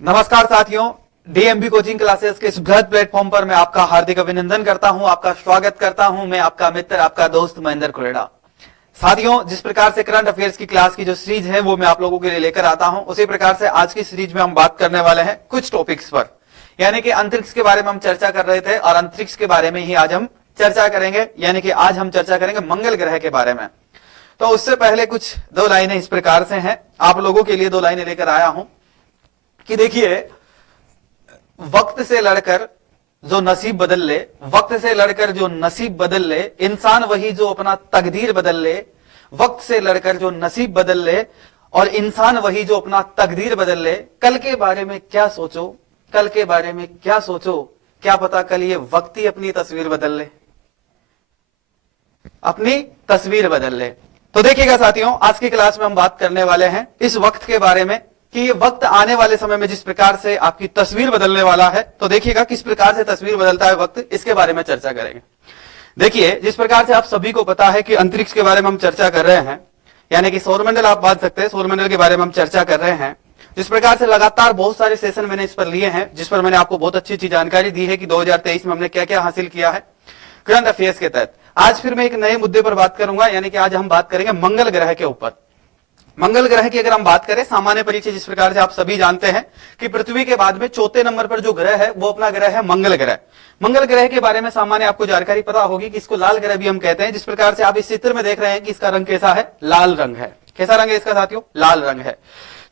नमस्कार साथियों, DMB coaching classes के इस बृहद प्लेटफॉर्म पर मैं आपका हार्दिक अभिनंदन करता हूं, आपका स्वागत करता हूं। मैं आपका मित्र, आपका दोस्त महेंद्र कुरेड़ा। साथियों, जिस प्रकार से करंट अफेयर्स की क्लास की जो सीरीज है वो मैं आप लोगों के लिए लेकर आता हूं, उसी प्रकार से आज की सीरीज में हम बात करने वाले हैं कुछ टॉपिक्स पर, यानी कि अंतरिक्ष के बारे में हम चर्चा कर रहे थे और अंतरिक्ष के बारे में ही आज हम चर्चा करेंगे, यानी कि आज हम चर्चा करेंगे मंगल ग्रह के बारे में। तो उससे पहले कुछ दो लाइनें इस प्रकार से हैं, आप लोगों के लिए दो लाइनें लेकर आया हूं कि देखिए, वक्त से लड़कर जो नसीब बदल ले, वक्त से लड़कर जो नसीब बदल ले, इंसान वही जो अपना तकदीर बदल ले। वक्त से लड़कर जो नसीब बदल ले और इंसान वही जो अपना तकदीर बदल ले। कल के बारे में क्या सोचो, कल के बारे में क्या सोचो, क्या पता कल ये वक्त ही अपनी तस्वीर बदल ले, अपनी तस्वीर बदल ले। तो देखिएगा साथियों, आज की क्लास में हम बात करने वाले हैं इस वक्त के बारे में कि ये वक्त आने वाले समय में जिस प्रकार से आपकी तस्वीर बदलने वाला है। तो देखिएगा किस प्रकार से तस्वीर बदलता है वक्त, इसके बारे में चर्चा करेंगे। देखिए, जिस प्रकार से आप सभी को पता है कि अंतरिक्ष के बारे में हम चर्चा कर रहे हैं, यानी कि सौरमंडल आप बात सकते हैं, सौरमंडल के बारे में हम चर्चा कर रहे हैं। जिस प्रकार से लगातार बहुत सारे सेशन मैंने इस पर लिए हैं, जिस पर मैंने आपको बहुत अच्छी जानकारी दी है कि 2023 में हमने क्या क्या हासिल किया है करंट अफेयर्स के तहत। आज फिर मैं एक नए मुद्दे पर बात करूंगा, यानी कि आज हम बात करेंगे मंगल ग्रह के ऊपर। मंगल ग्रह की अगर हम बात करें, सामान्य परिचय जिस प्रकार से आप सभी जानते हैं कि पृथ्वी के बाद में चौथे नंबर पर जो ग्रह है वो अपना ग्रह है मंगल ग्रह। मंगल ग्रह के बारे में सामान्य आपको जानकारी पता होगी कि इसको लाल ग्रह भी हम कहते हैं। जिस प्रकार से आप इस चित्र में देख रहे हैं कि इसका रंग कैसा है, लाल रंग है। कैसा रंग है इसका साथियों? लाल रंग है।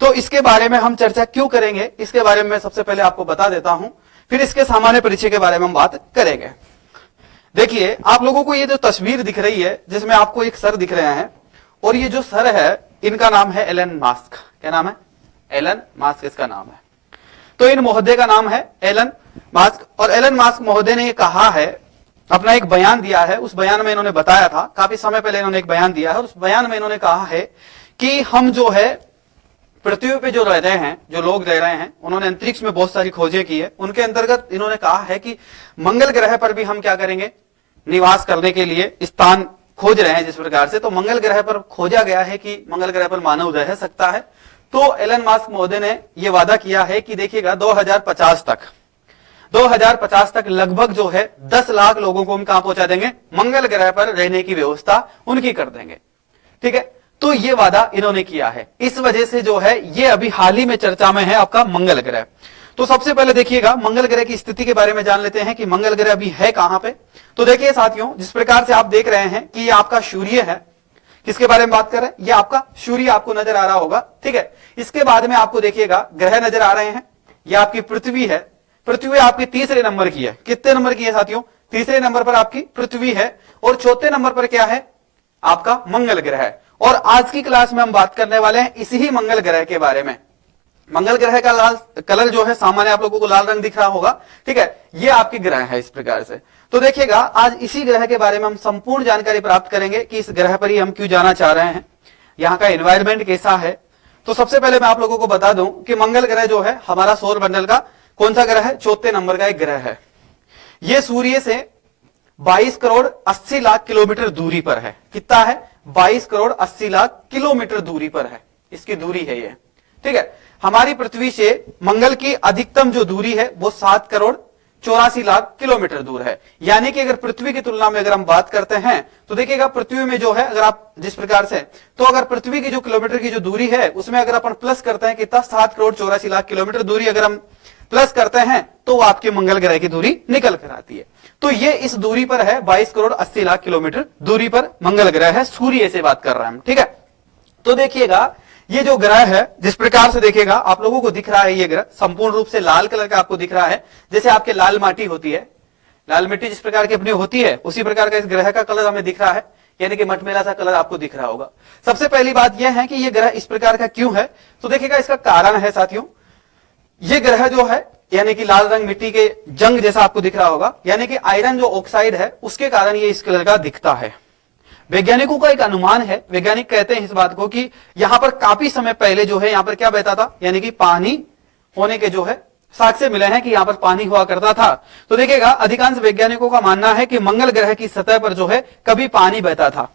तो इसके बारे में हम चर्चा क्यों करेंगे, इसके बारे में मैं सबसे पहले आपको बता देता हूं, फिर इसके सामान्य परिचय के बारे में हम बात करेंगे। देखिए, आप लोगों को ये जो तस्वीर दिख रही है, जिसमें आपको एक सर दिख रहे हैं, और ये जो सर है इनका नाम है एलन मास्क। क्या नाम है? एलन मास्क इसका नाम है। तो इन महोदय का नाम है एलन मास्क, और एलन मास्क महोदय ने ये कहा है, अपना एक बयान दिया है। उस बयान में इन्होंने बताया था, काफी समय पहले इन्होंने एक बयान दिया है, और उस बयान में इन्होंने कहा है कि हम जो है पृथ्वी पे जो रह रहे हैं, जो लोग रह रहे हैं, उन्होंने अंतरिक्ष में बहुत सारी खोजें की है। उनके अंतर्गत इन्होंने कहा है कि मंगल ग्रह पर भी हम क्या करेंगे, निवास करने के लिए स्थान खोज रहे हैं। जिस प्रकार से तो मंगल ग्रह पर खोजा गया है कि मंगल ग्रह पर मानव रह सकता है। तो एलन मास्क महोदय ने यह वादा किया है कि देखिएगा 2050 तक लगभग जो है 10 लाख लोगों को हम कहां पहुंचा देंगे, मंगल ग्रह पर रहने की व्यवस्था उनकी कर देंगे। ठीक है, तो ये वादा इन्होंने किया है। इस वजह से जो है ये अभी हाल ही में चर्चा में है आपका मंगल ग्रह। तो सबसे पहले देखिएगा मंगल ग्रह की स्थिति के बारे में जान लेते हैं कि मंगल ग्रह अभी है कहां पे। तो देखिए साथियों, जिस प्रकार से आप देख रहे हैं कि ये आपका सूर्य है। किसके बारे में बात कर रहे हैं? ये आपका सूर्य आपको नजर आ रहा होगा। ठीक है, इसके बाद में आपको देखिएगा ग्रह नजर आ रहे हैं। ये आपकी पृथ्वी है। पृथ्वी आपकी तीसरे नंबर की है। कितने नंबर की है साथियों? तीसरे नंबर पर आपकी पृथ्वी है, और चौथे नंबर पर क्या है? आपका मंगल ग्रह है। और आज की क्लास में हम बात करने वाले हैं इसी ही मंगल ग्रह के बारे में। मंगल ग्रह का लाल कलर जो है, सामान्य आप लोगों को लाल रंग दिख रहा होगा। ठीक है, ये आपके ग्रह है इस प्रकार से। तो देखिएगा, आज इसी ग्रह के बारे में हम संपूर्ण जानकारी प्राप्त करेंगे कि इस ग्रह पर ही हम क्यों जाना चाह रहे हैं, यहाँ का एनवायरमेंट कैसा है। तो सबसे पहले मैं आप लोगों को बता दूं कि मंगल ग्रह जो है हमारा सौर मंडल का कौन सा ग्रह है? चौथे नंबर का एक ग्रह है। ये सूर्य से 22 करोड़ 80 लाख किलोमीटर दूरी पर है। कितना है? 22 करोड़ 80 लाख किलोमीटर दूरी पर है, इसकी दूरी है ये। ठीक है, हमारी पृथ्वी से मंगल की अधिकतम जो दूरी है वो 7 करोड़ 84 लाख किलोमीटर दूर है। यानी कि अगर पृथ्वी की तुलना में अगर हम बात करते हैं तो देखिएगा, पृथ्वी में जो है अगर आप जिस प्रकार से, तो अगर पृथ्वी की जो किलोमीटर की जो दूरी है उसमें अगर अपन प्लस करते हैं कितना, 7 करोड़ 84 लाख किलोमीटर दूरी अगर हम प्लस करते हैं तो वो आपके मंगल ग्रह की दूरी निकल कर आती है। तो ये इस दूरी पर है, 22 करोड़ 80 लाख किलोमीटर दूरी पर मंगल ग्रह है। सूर्य से बात कर रहे हैं हम। ठीक है, तो देखिएगा ये जो ग्रह है, जिस प्रकार से देखिएगा आप लोगों को दिख रहा है, ये ग्रह संपूर्ण रूप से लाल कलर का आपको दिख रहा है। जैसे आपके लाल माटी होती है, लाल मिट्टी जिस प्रकार की अपनी होती है, उसी प्रकार का इस ग्रह का कलर हमें दिख रहा है, यानी कि मटमैला सा कलर आपको दिख रहा होगा। सबसे पहली बात यह है कि ये ग्रह इस प्रकार का क्यों है। तो देखिएगा, इसका कारण है साथियों, ये ग्रह जो है यानी कि लाल रंग मिट्टी के जंग जैसा आपको दिख रहा होगा, यानी कि आयरन जो ऑक्साइड है उसके कारण ये इस कलर का दिखता है। वैज्ञानिकों का एक अनुमान है, वैज्ञानिक कहते हैं इस बात को कि यहां पर काफी समय पहले जो है यहां पर क्या बहता था, यानी कि पानी होने के जो है साक्ष्य मिले हैं कि यहां पर पानी हुआ करता था। तो देखिएगा, अधिकांश वैज्ञानिकों का मानना है कि मंगल ग्रह की सतह पर जो है कभी पानी बहता था।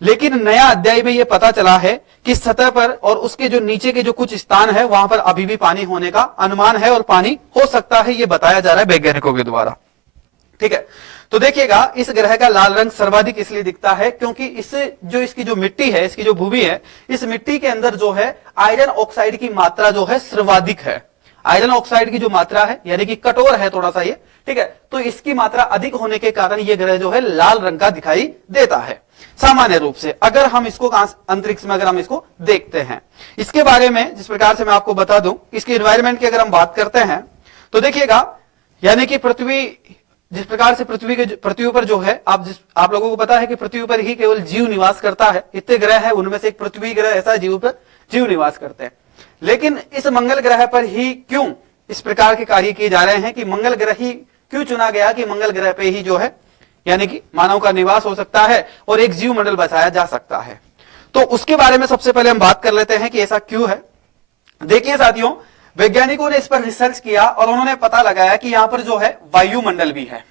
लेकिन नया अध्याय में यह पता चला है कि सतह पर और उसके जो नीचे के जो कुछ स्थान है वहां पर अभी भी पानी होने का अनुमान है और पानी हो सकता है, यह बताया जा रहा है वैज्ञानिकों के द्वारा। ठीक है, तो देखिएगा इस ग्रह का लाल रंग सर्वाधिक इसलिए दिखता है क्योंकि इसकी जो मिट्टी है, इसकी जो भूमि है, इस मिट्टी के अंदर जो है आयरन ऑक्साइड की मात्रा जो है सर्वाधिक है। आयरन ऑक्साइड की जो मात्रा है यानी कि कठोर है थोड़ा सा ये, ठीक है, तो इसकी मात्रा अधिक होने के कारण ये ग्रह जो है लाल रंग का दिखाई देता है सामान्य रूप से, अगर हम इसको अंतरिक्ष में अगर हम इसको देखते हैं। इसके बारे में जिस प्रकार से मैं आपको बता दूं, इसके एनवायरमेंट की अगर हम बात करते हैं तो देखिएगा यानी कि पृथ्वी जिस प्रकार से पृथ्वी पर जो है आप लोगों को पता है कि पृथ्वी पर ही केवल जीव निवास करता है। इतने ग्रह है उनमें से एक पृथ्वी ग्रह ऐसा जीव निवास करते हैं, लेकिन इस मंगल ग्रह पर ही क्यों इस प्रकार के कार्य किए जा रहे हैं कि मंगल ग्रह ही क्यों चुना गया कि मंगल ग्रह पे ही जो है यानी कि मानव का निवास हो सकता है और एक जीव मंडल बसाया जा सकता है। तो उसके बारे में सबसे पहले हम बात कर लेते हैं कि ऐसा क्यों है। देखिए साथियों, वैज्ञानिकों ने इस पर रिसर्च किया और उन्होंने पता लगाया कि यहां पर जो है वायुमंडल भी है।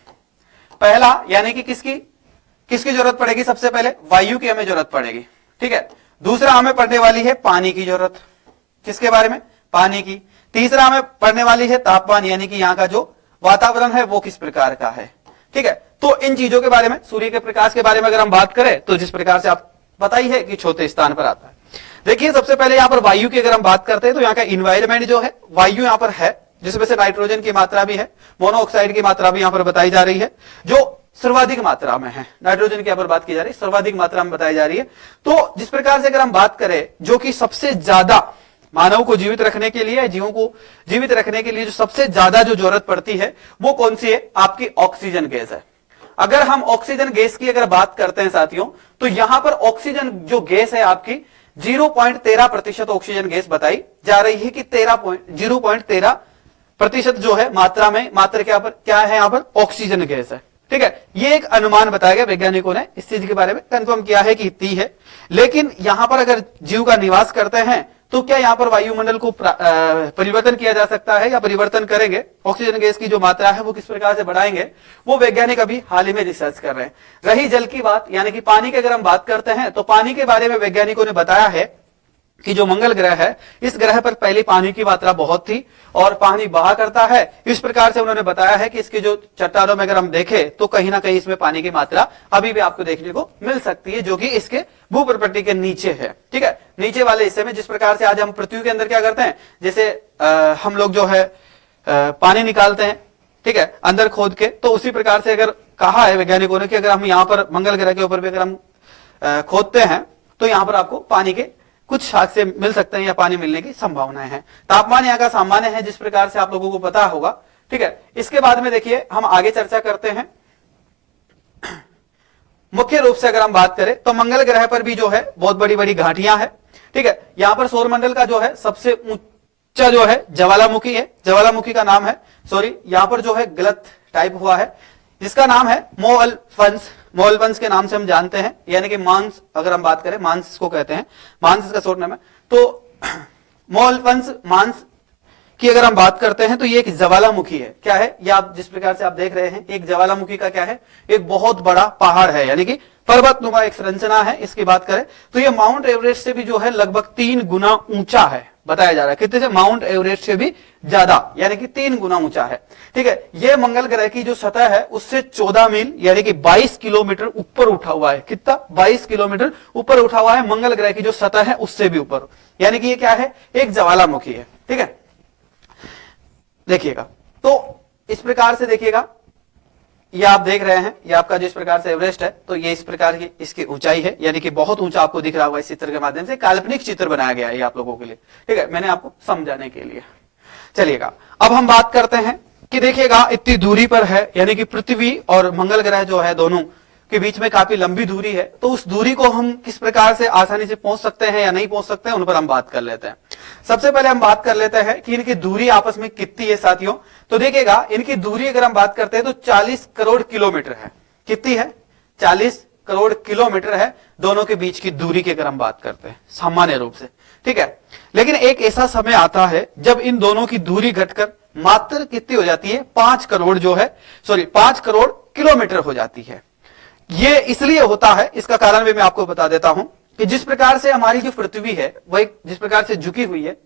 पहला यानी कि किसकी जरूरत पड़ेगी, सबसे पहले वायु की हमें जरूरत पड़ेगी, ठीक है। दूसरा हमें पड़ने वाली है पानी की जरूरत, किसके बारे में, पानी की। तीसरा हमें पड़ने वाली है तापमान, यानी कि यहाँ का जो वातावरण है वो किस प्रकार का है, ठीक है। तो इन चीजों के बारे में, सूर्य के प्रकाश के बारे में अगर हम बात करें तो जिस प्रकार से आप पता ही है कि चौथे स्थान पर आता है। देखिए सबसे पहले यहाँ पर वायु की अगर हम बात करते हैं तो यहाँ का इन्वायरमेंट जो है वायु यहाँ पर है, जिसमें से नाइट्रोजन की मात्रा भी है, मोनोऑक्साइड की मात्रा भी यहाँ पर बताई जा रही है जो सर्वाधिक मात्रा में है। नाइट्रोजन की यहाँ पर बात की जा रही है, सर्वाधिक मात्रा में बताई जा रही है। तो जिस प्रकार से अगर हम बात करें जो कि सबसे ज्यादा मानव को जीवित रखने के लिए, जीवों को जीवित रखने के लिए जो सबसे ज्यादा जो जरूरत पड़ती है वो कौन सी है, आपकी ऑक्सीजन गैस है। अगर हम ऑक्सीजन गैस की अगर बात करते हैं साथियों, तो यहां पर ऑक्सीजन जो गैस है आपकी 0.13% ऑक्सीजन गैस बताई जा रही है कि 0.13% जो है मात्रा में, मात्रा क्या है यहाँ पर ऑक्सीजन गैस है, ठीक है। ये एक अनुमान बताया गया, वैज्ञानिकों ने इस चीज के बारे में कंफर्म किया है कि इतनी है। लेकिन यहां पर अगर जीव का निवास करते हैं तो क्या यहाँ पर वायुमंडल को परिवर्तन किया जा सकता है या परिवर्तन करेंगे, ऑक्सीजन गैस की जो मात्रा है वो किस प्रकार से बढ़ाएंगे, वो वैज्ञानिक अभी हाल ही में रिसर्च कर रहे हैं। रही जल की बात, यानी कि पानी की अगर हम बात करते हैं तो पानी के बारे में वैज्ञानिकों ने बताया है कि जो मंगल ग्रह है इस ग्रह पर पहले पानी की मात्रा बहुत थी और पानी बहा करता है। इस प्रकार से उन्होंने बताया है कि इसके जो चट्टानों में अगर हम देखें तो कहीं ना कहीं इसमें पानी की मात्रा अभी भी आपको देखने को मिल सकती है, जो कि इसके भूप्रपट्टी के नीचे है, ठीक है, नीचे वाले हिस्से में। जिस प्रकार से आज हम पृथ्वी के अंदर क्या करते हैं, जैसे हम लोग जो है पानी निकालते हैं, ठीक है, अंदर खोद के, तो उसी प्रकार से अगर कहा है वैज्ञानिकों ने कि अगर हम यहाँ पर मंगल ग्रह के ऊपर भी अगर हम खोदते हैं तो यहाँ पर आपको पानी के कुछ हादसे मिल सकते हैं या पानी मिलने की संभावनाएं हैं। तापमान यहाँ का सामान्य है, जिस प्रकार से आप लोगों को पता होगा, ठीक है। इसके बाद में देखिए हम आगे चर्चा करते हैं। मुख्य रूप से अगर हम बात करें तो मंगल ग्रह पर भी जो है बहुत बड़ी बड़ी घाटियां हैं, ठीक है। यहाँ पर सौरमंडल का जो है सबसे ऊंचा जो है ज्वालामुखी है, ज्वालामुखी का नाम है, सॉरी यहाँ पर जो है गलत टाइप हुआ है, जिसका नाम है मोअल्फन्स। मोअल्फन्स के नाम से हम जानते हैं, यानी कि मांस, अगर हम बात करें मांस इसको कहते हैं, मांस इसका शॉर्ट नाम है। तो मोअल्फन्स मांस की अगर हम बात करते हैं तो ये एक ज्वालामुखी है। क्या है ये, आप जिस प्रकार से आप देख रहे हैं, एक ज्वालामुखी का क्या है, एक बहुत बड़ा पहाड़ है, यानी कि पर्वतनुमा एक संरचना है। इसकी बात करें तो ये माउंट एवरेस्ट से भी जो है लगभग 3 गुना ऊंचा है, बताया जा रहा है। कितने से, माउंट एवरेस्ट से भी ज्यादा, यानी कि 3 गुना ऊंचा है, ठीक है। ये मंगल ग्रह की जो सतह है उससे 14 मील यानी कि 22 किलोमीटर ऊपर उठा हुआ है। कितना, 22 किलोमीटर ऊपर उठा हुआ है मंगल ग्रह की जो सतह है उससे भी ऊपर, यानी कि ये क्या है, एक ज्वालामुखी है, ठीक है। देखिएगा तो इस प्रकार से देखिएगा, ये आप देख रहे हैं, ये आपका जिस प्रकार से एवरेस्ट है, तो ये इस प्रकार की इसकी ऊंचाई है, यानी कि बहुत ऊंचा आपको दिख रहा होगा। इस चित्र के माध्यम से काल्पनिक चित्र बनाया गया है आप लोगों के लिए, ठीक है, मैंने आपको समझाने के लिए। चलिएगा अब हम बात करते हैं कि देखिएगा इतनी दूरी पर है, यानी कि पृथ्वी और मंगल ग्रह जो है दोनों के बीच में काफी लंबी दूरी है। तो उस दूरी को हम किस प्रकार से आसानी से पहुंच सकते हैं या नहीं पहुंच सकते हैं, उन पर हम बात कर लेते हैं। सबसे पहले हम बात कर लेते हैं कि इनकी दूरी आपस में कितनी है साथियों। तो देखिएगा इनकी दूरी अगर हम बात करते हैं तो 40 करोड़ किलोमीटर है। कितनी है, 40 करोड़ किलोमीटर है दोनों के बीच की दूरी की अगर हम बात करते हैं सामान्य रूप से, ठीक है। लेकिन एक ऐसा समय आता है जब इन दोनों की दूरी घटकर मात्र कितनी हो जाती है, 5 करोड़ जो है, सॉरी 5 करोड़ किलोमीटर हो जाती है। ये इसलिए होता है, इसका कारण भी मैं आपको बता देता हूं कि जिस प्रकार से हमारी जो पृथ्वी है वह जिस प्रकार से झुकी हुई है,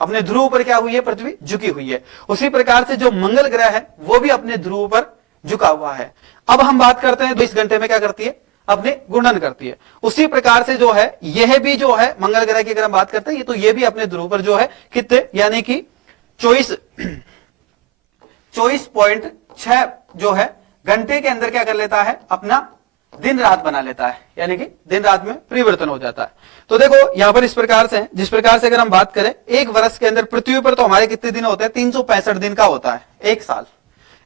अपने ध्रुव पर क्या हुई है, पृथ्वी झुकी हुई है, उसी प्रकार से जो मंगल ग्रह है वो भी अपने ध्रुव पर झुका हुआ है। अब हम बात करते हैं 20 घंटे में क्या करती है, अपने घूर्णन करती है। उसी प्रकार से जो है यह भी जो है मंगल ग्रह की अगर हम बात करते हैं तो यह भी अपने ध्रुव पर जो है कितने, यानी कि 24.6 जो है घंटे के अंदर क्या कर लेता है, अपना दिन रात बना लेता है, यानी कि दिन रात में परिवर्तन हो जाता है। तो देखो यहां पर इस प्रकार से, जिस प्रकार से अगर हम बात करें एक वर्ष के अंदर पृथ्वी पर तो हमारे कितने दिन होते हैं, 365 दिन का होता है एक साल।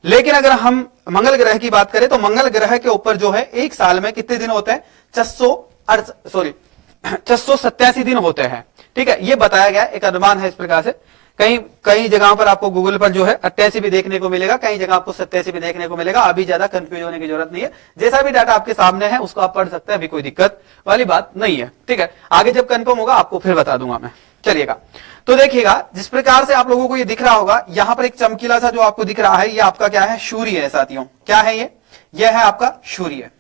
लेकिन अगर हम मंगल ग्रह की बात करें तो मंगल ग्रह के ऊपर जो है एक साल में कितने दिन होते हैं, 687 दिन होते हैं। ठीक है, ये बताया गया, एक अनुमान है इस प्रकार से। कई जगहों पर आपको गूगल पर जो है 88 भी देखने को मिलेगा, कई जगह आपको 87 भी देखने को मिलेगा। अभी ज्यादा कंफ्यूज होने की जरूरत नहीं है, जैसा भी डाटा आपके सामने है उसको आप पढ़ सकते हैं, अभी कोई दिक्कत वाली बात नहीं है। ठीक है, आगे जब कंफर्म होगा आपको फिर बता दूंगा मैं। चलिएगा, तो देखिएगा जिस प्रकार से आप लोगों को ये दिख रहा होगा, यहां पर एक चमकीला सा जो आपको दिख रहा है, ये आपका क्या है, सूर्य है साथियों। क्या है ये है आपका सूर्य।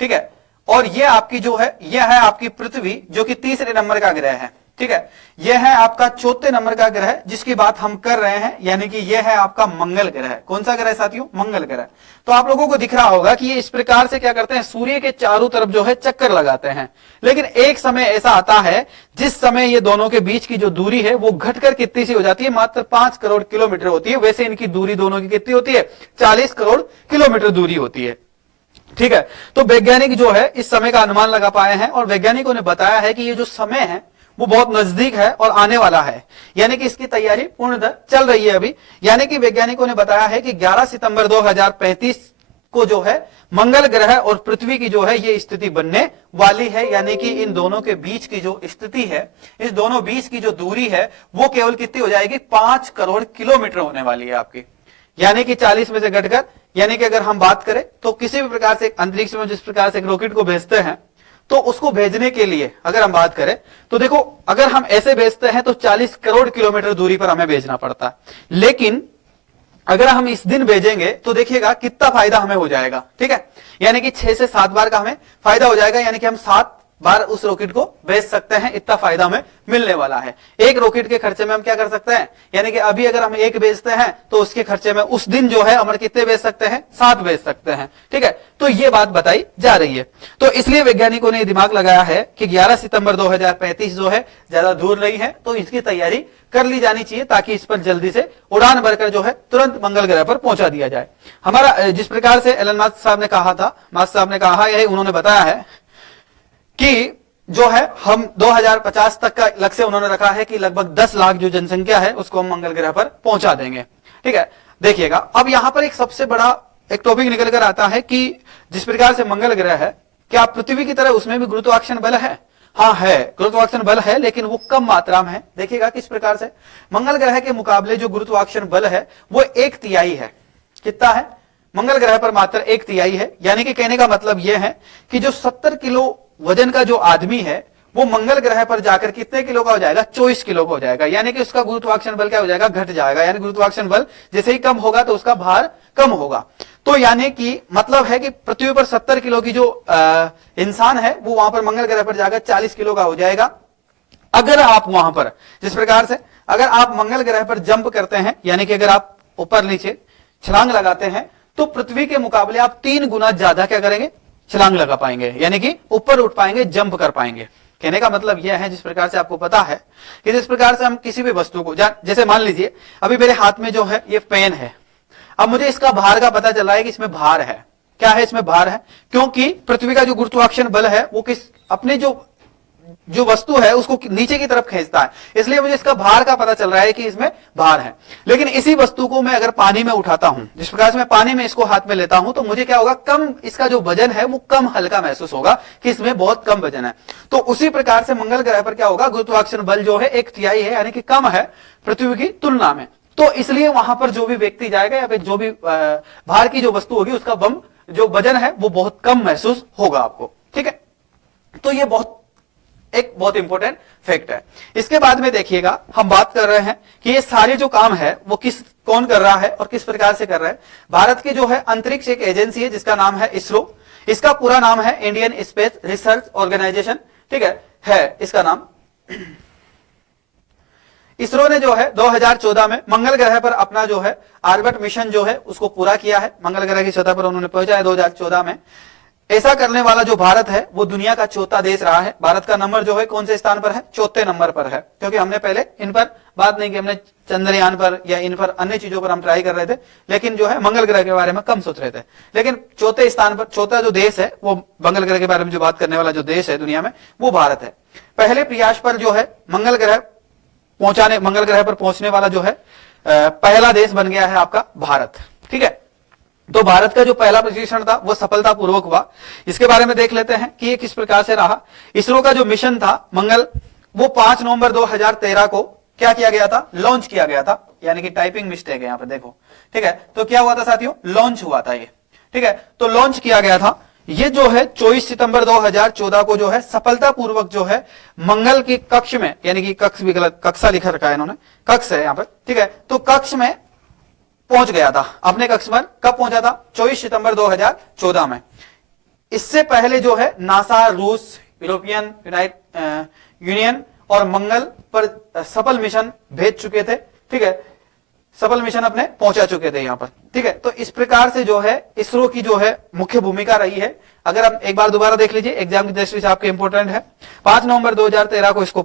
ठीक है, और ये आपकी जो है, यह है आपकी पृथ्वी जो कि तीसरे नंबर का ग्रह है। ठीक है, यह है आपका चौथे नंबर का ग्रह जिसकी बात हम कर रहे हैं, यानी कि यह है आपका मंगल ग्रह। कौन सा ग्रह साथियों, मंगल ग्रह। तो आप लोगों को दिख रहा होगा कि ये इस प्रकार से क्या करते हैं, सूर्य के चारों तरफ जो है चक्कर लगाते हैं। लेकिन एक समय ऐसा आता है जिस समय ये दोनों के बीच की जो दूरी है वो घटकर कितनी सी हो जाती है, मात्र 5 करोड़ किलोमीटर होती है। वैसे इनकी दूरी दोनों की कितनी होती है, 40 करोड़ किलोमीटर दूरी होती है। ठीक है, तो वैज्ञानिक जो है इस समय का अनुमान लगा पाए हैं और वैज्ञानिकों ने बताया है कि ये जो समय है वो बहुत नजदीक है और आने वाला है, यानी कि इसकी तैयारी पूर्णतः चल रही है अभी। यानी कि वैज्ञानिकों ने बताया है कि 11 सितंबर 2035 को जो है मंगल ग्रह और पृथ्वी की जो है ये स्थिति बनने वाली है। यानी कि इन दोनों के बीच की जो स्थिति है, इस दोनों बीच की जो दूरी है वो केवल कितनी हो जाएगी, 5 करोड़ किलोमीटर होने वाली है आपकी। यानी कि 40 में से घटकर, यानी कि अगर हम बात करें तो किसी भी प्रकार से अंतरिक्ष में जिस प्रकार से एक रॉकेट को भेजते हैं, तो उसको भेजने के लिए अगर हम बात करें तो देखो अगर हम ऐसे भेजते हैं तो 40 करोड़ किलोमीटर दूरी पर हमें भेजना पड़ता है। लेकिन अगर हम इस दिन भेजेंगे तो देखिएगा कितना फायदा हमें हो जाएगा। ठीक है, यानी कि 6 से 7 बार का हमें फायदा हो जाएगा, यानी कि हम 7 बार उस रॉकेट को भेज सकते हैं, इतना फायदा हमें मिलने वाला है। एक रॉकेट के खर्चे में हम क्या कर सकते हैं, यानी कि अभी अगर हम एक भेजते हैं तो उसके खर्चे में उस दिन जो है हम कितने भेज सकते हैं, 7 भेज सकते हैं। ठीक है, तो ये बात बताई जा रही है। तो इसलिए वैज्ञानिकों ने दिमाग लगाया है कि 11 सितंबर 2035 जो है ज्यादा दूर नहीं है, तो इसकी तैयारी कर ली जानी चाहिए ताकि इस पर जल्दी से उड़ान भरकर जो है तुरंत मंगल ग्रह पर पहुंचा दिया जाए। हमारा जिस प्रकार से एलन मस्क साहब ने कहा था, मस्क साहब ने कहा है, उन्होंने बताया है कि जो है हम 2050 तक का लक्ष्य उन्होंने रखा है कि लगभग 10 लाख जो जनसंख्या है उसको हम मंगल ग्रह पर पहुंचा देंगे। ठीक है, देखिएगा अब यहां पर एक सबसे बड़ा एक टॉपिक निकल कर आता है कि जिस प्रकार से मंगल ग्रह है, क्या पृथ्वी की तरह उसमें भी गुरुत्वाकर्षण बल है? हाँ है, गुरुत्वाकर्षण बल है, लेकिन वो कम मात्रा में है। देखिएगा किस प्रकार से मंगल ग्रह के मुकाबले जो गुरुत्वाकर्षण बल है वो 1/3 है। कितना है, मंगल ग्रह पर मात्र 1/3 है। यानी कि कहने का मतलब यह है कि जो 70 किलो वजन का जो आदमी है वो मंगल ग्रह पर जाकर कितने किलो का हो जाएगा, 24 किलो का हो जाएगा। यानी कि उसका गुरुत्वाकर्षण बल क्या हो जाएगा, घट जाएगा। यानी गुरुत्वाकर्षण बल जैसे ही कम होगा तो उसका भार कम होगा। तो यानी कि मतलब है कि पृथ्वी पर 70 किलो की जो इंसान है वो वहां पर मंगल ग्रह पर जाकर 40 किलो का हो जाएगा। अगर आप वहां पर जिस प्रकार से अगर आप मंगल ग्रह पर जंप करते हैं, यानी कि अगर आप ऊपर नीचे छलांग लगाते हैं, तो पृथ्वी के मुकाबले आप 3 गुना ज्यादा क्या करेंगे, छलांग लगा पाएंगे, यानी कि ऊपर उठ पाएंगे, जंप कर पाएंगे। कहने का मतलब यह है, जिस प्रकार से आपको पता है कि जिस प्रकार से हम किसी भी वस्तु को, जैसे मान लीजिए अभी मेरे हाथ में जो है ये पेन है, अब मुझे इसका भार का पता चल रहा है कि इसमें भार है। क्या है, इसमें भार है, क्योंकि पृथ्वी का जो गुरुत्वाकर्षण बल है वो किस अपने जो वस्तु है उसको नीचे की तरफ खींचता है, इसलिए मुझे इसका भार का पता चल रहा है कि इसमें भार है। लेकिन इसी वस्तु को मैं अगर पानी में उठाता हूं, जिस प्रकार से मैं पानी में इसको हाथ में लेता हूं, तो मुझे क्या होगा, कम इसका जो वजन है वो कम हल्का महसूस होगा कि इसमें बहुत कम वजन है। तो उसी प्रकार से मंगल ग्रह पर क्या होगा, गुरुत्वाकर्षण बल जो है 1/3 है, यानी कि कम है पृथ्वी की तुलना में। तो इसलिए वहां पर जो भी व्यक्ति जाएगा या फिर जो भी भार की जो वस्तु होगी उसका जो वजन है वो बहुत कम महसूस होगा आपको। ठीक है, तो ये बहुत एक बहुत इंपॉर्टेंट फैक्ट है। इसके बाद में देखिएगा हम बात कर रहे हैं कि ये सारे जो काम है वो कौन कर रहा है और किस प्रकार से कर रहा है। भारत की जो है अंतरिक्ष एक एजेंसी है जिसका नाम है इसरो। इसका पूरा नाम है इंडियन स्पेस रिसर्च ऑर्गेनाइजेशन, ठीक है इसका नाम। इसरो ने जो है 2014 में मंगल ग्रह पर अपना जो है आर्बिट मिशन जो है उसको पूरा किया है। मंगल ग्रह की सतह पर उन्होंने पहुंचा है 2014 में। ऐसा करने वाला जो भारत है वो दुनिया का चौथा देश रहा है। भारत का नंबर जो है कौन से स्थान पर है, चौथे नंबर पर है, क्योंकि हमने पहले इन पर बात नहीं की, हमने चंद्रयान पर या इन पर अन्य चीजों पर हम ट्राई कर रहे थे, लेकिन जो है मंगल ग्रह के बारे में कम सोच रहे थे। लेकिन चौथे स्थान पर, चौथा जो देश है वो मंगल ग्रह के बारे में जो बात करने वाला जो देश है दुनिया में वो भारत है। पहले प्रयास पर जो है मंगल ग्रह पर पहुंचने वाला जो है पहला देश बन गया है आपका भारत, ठीक है। तो भारत का जो पहला परीक्षण था वो सफलतापूर्वक हुआ। इसके बारे में देख लेते हैं कि ये किस प्रकार से रहा। इसरो का जो मिशन था मंगल, वो 5 नवंबर 2013 को क्या किया गया था, लॉन्च किया गया था। यानी कि टाइपिंग मिस्टेक है यहाँ पे देखो, ठीक है। तो क्या हुआ था साथियों, लॉन्च हुआ था ये, ठीक है। तो लॉन्च किया गया था। ये जो है 24 सितंबर 2014 को जो है सफलतापूर्वक जो है मंगल की कक्ष में, यानी कि कक्ष भी गलत, कक्षा लिखा रखा है इन्होंने, कक्ष है यहाँ पर, ठीक है। तो कक्ष में पहुंच गया था। अपने कक्ष पर कब पहुंचा था, 24 सितंबर 2014 में। इससे पहले जो है नासा, रूस, यूरोपियन यूनियन और मंगल पर सफल मिशन भेज चुके थे, ठीक है। सफल मिशन अपने पहुंचा चुके थे यहाँ पर, ठीक है। तो इस प्रकार से जो है इसरो की जो है मुख्य भूमिका रही है। अगर हम एक बार दोबारा देख लीजिए, एग्जाम की दृष्टि से आपके इंपॉर्टेंट है। 5 नवंबर 2013 को इसको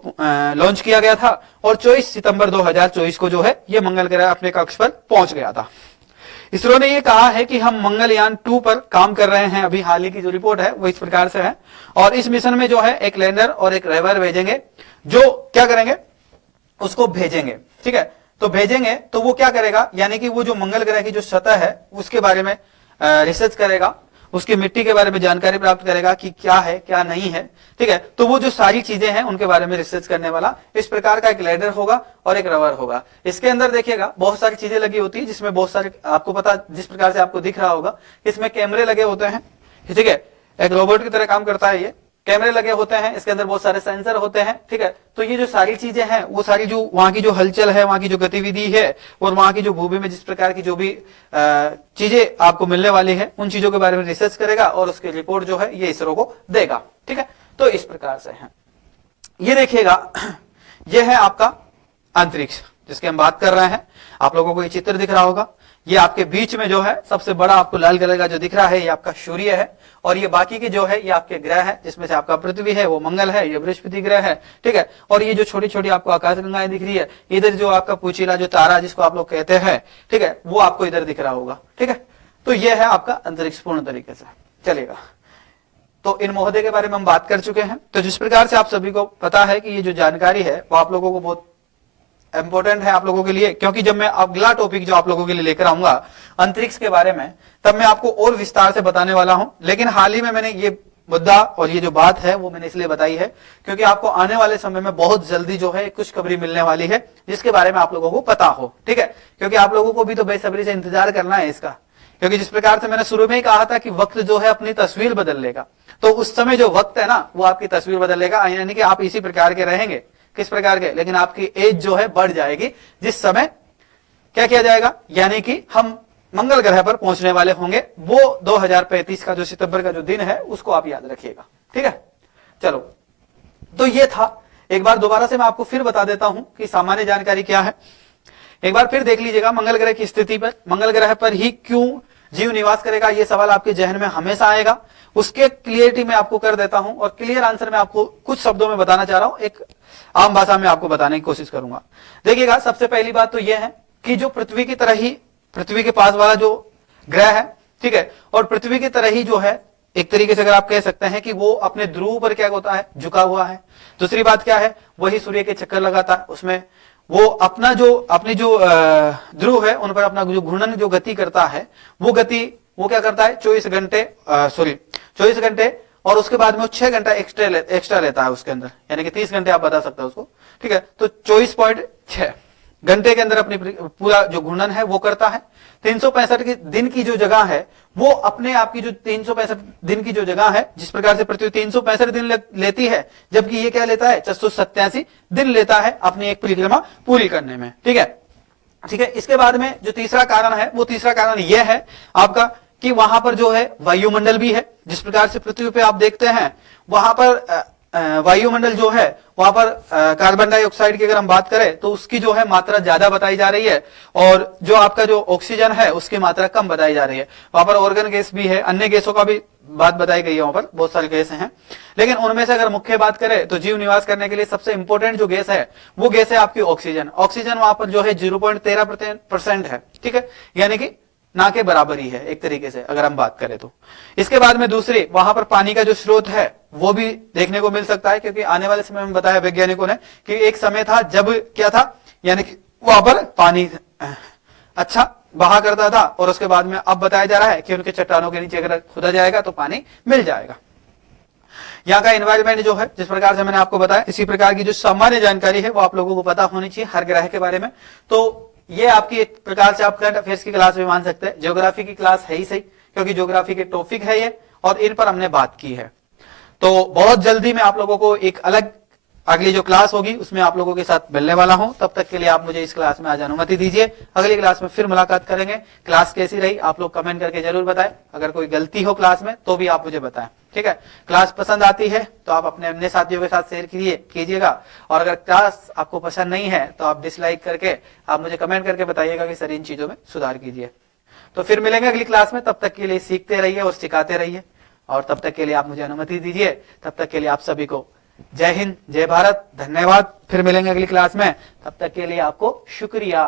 लॉन्च किया गया था और 24 सितंबर 2024 को जो है ये मंगल ग्रह अपने कक्ष पर पहुंच गया था। इसरो ने ये कहा है कि हम मंगलयान 2 पर काम कर रहे हैं। अभी हाल ही की जो रिपोर्ट है वो इस प्रकार से है। और इस मिशन में जो है एक लैंडर और एक रोवर भेजेंगे, जो क्या करेंगे, उसको भेजेंगे, ठीक है। तो भेजेंगे तो वो क्या करेगा, यानी कि वो जो मंगल ग्रह की जो सतह है उसके बारे में रिसर्च करेगा, उसकी मिट्टी के बारे में जानकारी प्राप्त करेगा कि क्या है क्या नहीं है, ठीक है। तो वो जो सारी चीजें हैं उनके बारे में रिसर्च करने वाला इस प्रकार का एक लैंडर होगा और एक रोवर होगा। इसके अंदर देखिएगा बहुत सारी चीजें लगी होती है, जिसमें बहुत सारे, आपको पता, जिस प्रकार से आपको दिख रहा होगा इसमें कैमरे लगे होते हैं, ठीक है। एक रोबोट की तरह काम करता है ये, कैमरे लगे होते हैं, इसके अंदर बहुत सारे सेंसर होते हैं, ठीक है। तो ये जो सारी चीजें हैं वो सारी जो वहां की जो हलचल है, वहां की जो गतिविधि है और वहां की जो भूमि में जिस प्रकार की जो भी चीजें आपको मिलने वाली है उन चीजों के बारे में रिसर्च करेगा और उसकी रिपोर्ट जो है ये इसरो को देगा, ठीक है। तो इस प्रकार से है। ये देखिएगा, ये है आपका अंतरिक्ष जिसकी हम बात कर रहे हैं। आप लोगों को ये चित्र दिख रहा होगा। ये आपके बीच में जो है सबसे बड़ा आपको लाल कलर का जो दिख रहा है ये आपका सूर्य है, और ये बाकी के जो है ये आपके ग्रह है, जिसमें से आपका पृथ्वी है वो मंगल है, ये बृहस्पति ग्रह है, ठीक है। और ये जो छोटी छोटी आपको आकाशगंगाएं दिख रही है, इधर जो आपका पूछीला जो तारा जिसको आप लोग कहते हैं, ठीक है, वो आपको इधर दिख रहा होगा, ठीक है। तो ये है आपका अंतरिक्ष पूर्ण तरीके से चलेगा। तो इन महोदय के बारे में हम बात कर चुके हैं। तो जिस प्रकार से आप सभी को पता है कि ये जो जानकारी है वो आप लोगों को बहुत इंपॉर्टेंट है आप लोगों के लिए, क्योंकि जब मैं अगला टॉपिक जो आप लोगों के लिए लेकर आऊंगा अंतरिक्ष के बारे में, तब मैं आपको और विस्तार से बताने वाला हूं। लेकिन हाल ही में मैंने ये मुद्दा और ये जो बात है वो मैंने इसलिए बताई है क्योंकि आपको आने वाले समय में बहुत जल्दी जो है कुछ खबरी मिलने वाली है जिसके बारे में आप लोगों को पता हो, ठीक है। क्योंकि आप लोगों को भी तो बेसब्री से इंतजार करना है इसका, क्योंकि जिस प्रकार से मैंने शुरू में ही कहा था कि वक्त जो है अपनी तस्वीर बदल लेगा, तो उस समय जो वक्त है ना वो आपकी तस्वीर बदल लेगा। यानी कि आप इसी प्रकार के रहेंगे, किस प्रकार के, लेकिन आपकी एज जो है बढ़ जाएगी, जिस समय क्या किया जाएगा, यानी कि हम मंगल ग्रह पर पहुंचने वाले होंगे। वो 2035 का जो सितंबर का जो दिन है उसको आप याद रखिएगा, ठीक है। चलो, तो ये था। एक बार दोबारा से मैं आपको फिर बता देता हूं कि सामान्य जानकारी क्या है। एक बार फिर देख लीजिएगा, मंगल ग्रह की स्थिति पर, मंगल ग्रह पर ही क्यों जीव निवास करेगा, ये सवाल आपके जहन में हमेशा आएगा। उसके क्लियरिटी में आपको कर देता हूं और क्लियर आंसर मैं आपको कुछ शब्दों में बताना चाह रहा हूं, एक आम भाषा में आपको बताने की कोशिश करूंगा। देखिएगा, सबसे पहली बात तो यह है कि जो पृथ्वी की तरह ही, पृथ्वी के पास वाला जो ग्रह है, ठीक है, और पृथ्वी की तरह ही जो है, एक तरीके से अगर आप कह सकते हैं कि वो अपने ध्रुव पर क्या होता है, झुका हुआ है। दूसरी बात क्या है, वही सूर्य के चक्कर लगाता है, उसमें वो अपनी जो ध्रुव है उन पर अपना जो घूर्णन जो गति करता है, वो गति वो क्या करता है 24 घंटे, और उसके बाद में वो 6 घंटा एक्स्ट्रा लेता है उसके अंदर, यानी कि 30 घंटे आप बता सकते हो उसको, ठीक है। तो 24.6 घंटे के अंदर अपनी पूरा जो घूर्णन है वो करता है। 365 दिन की जो जगह है वो अपने आपकी जो 365 दिन की जो जगह है, जिस प्रकार से पृथ्वी 365 दिन लेती है, जबकि ये क्या लेता है, 487 दिन लेता है अपनी एक परिक्रमा पूरी करने में। ठीक है, ठीक है। इसके बाद में जो तीसरा कारण है, वो तीसरा कारण यह है आपका कि वहां पर जो है वायुमंडल भी है। जिस प्रकार से पृथ्वी पे आप देखते हैं वहां पर वायुमंडल जो है वहां पर कार्बन डाइऑक्साइड की अगर हम बात करें तो उसकी जो है मात्रा ज्यादा बताई जा रही है, और जो आपका जो ऑक्सीजन है उसकी मात्रा कम बताई जा रही है। वहां पर ऑर्गन गैस भी है, अन्य गैसों का भी बात बताई गई है, वहां पर बहुत सारे गैस हैं। लेकिन उनमें से अगर मुख्य बात करें तो जीव निवास करने के लिए सबसे इंपॉर्टेंट जो गैस है वो गैस है आपकी ऑक्सीजन। ऑक्सीजन वहां पर जो है 0.13% है। ठीक है, यानी कि ना के बराबर ही है एक तरीके से अगर हम बात करें तो। इसके बाद में दूसरी, वहां पर पानी का जो स्रोत है वो भी देखने को मिल सकता है, क्योंकि आने वाले समय में बताया वैज्ञानिकों ने कि एक समय था जब क्या था, यानी कि वहां पर पानी अच्छा बहा करता था, और उसके बाद में अब बताया जा रहा है कि उनके चट्टानों के नीचे अगर खुदा जाएगा तो पानी मिल जाएगा। यहाँ का एनवायरमेंट जो है जिस प्रकार से मैंने आपको बताया, इसी प्रकार की जो सामान्य जानकारी है वो आप लोगों को पता होनी चाहिए हर ग्रह के बारे में। तो ये आपकी एक प्रकार से आप करंट अफेयर्स की क्लास भी मान सकते हैं, ज्योग्राफी की क्लास है ही सही, क्योंकि ज्योग्राफी के टॉपिक है ये और इन पर हमने बात की है। तो बहुत जल्दी मैं आप लोगों को एक अलग अगली जो क्लास होगी उसमें आप लोगों के साथ मिलने वाला हूं। तब तक के लिए आप मुझे इस क्लास में आज अनुमति दीजिए। अगली क्लास में फिर मुलाकात करेंगे। क्लास कैसी रही आप लोग कमेंट करके जरूर बताएं। अगर कोई गलती हो क्लास में तो भी आप मुझे बताएं। ठीक है, क्लास पसंद आती है तो आप अपने अन्य साथियों के साथ शेयर कीजिएगा, और अगर क्लास आपको पसंद नहीं है तो आप डिसलाइक करके आप मुझे कमेंट करके बताइएगा कि सर इन चीजों में सुधार कीजिए। तो फिर मिलेंगे अगली क्लास में, तब तक के लिए सीखते रहिए और सिखाते रहिए, और तब तक के लिए आप मुझे अनुमति दीजिए। तब तक के लिए आप सभी को जय हिंद, जय भारत, धन्यवाद। फिर मिलेंगे अगली क्लास में, तब तक के लिए आपको शुक्रिया।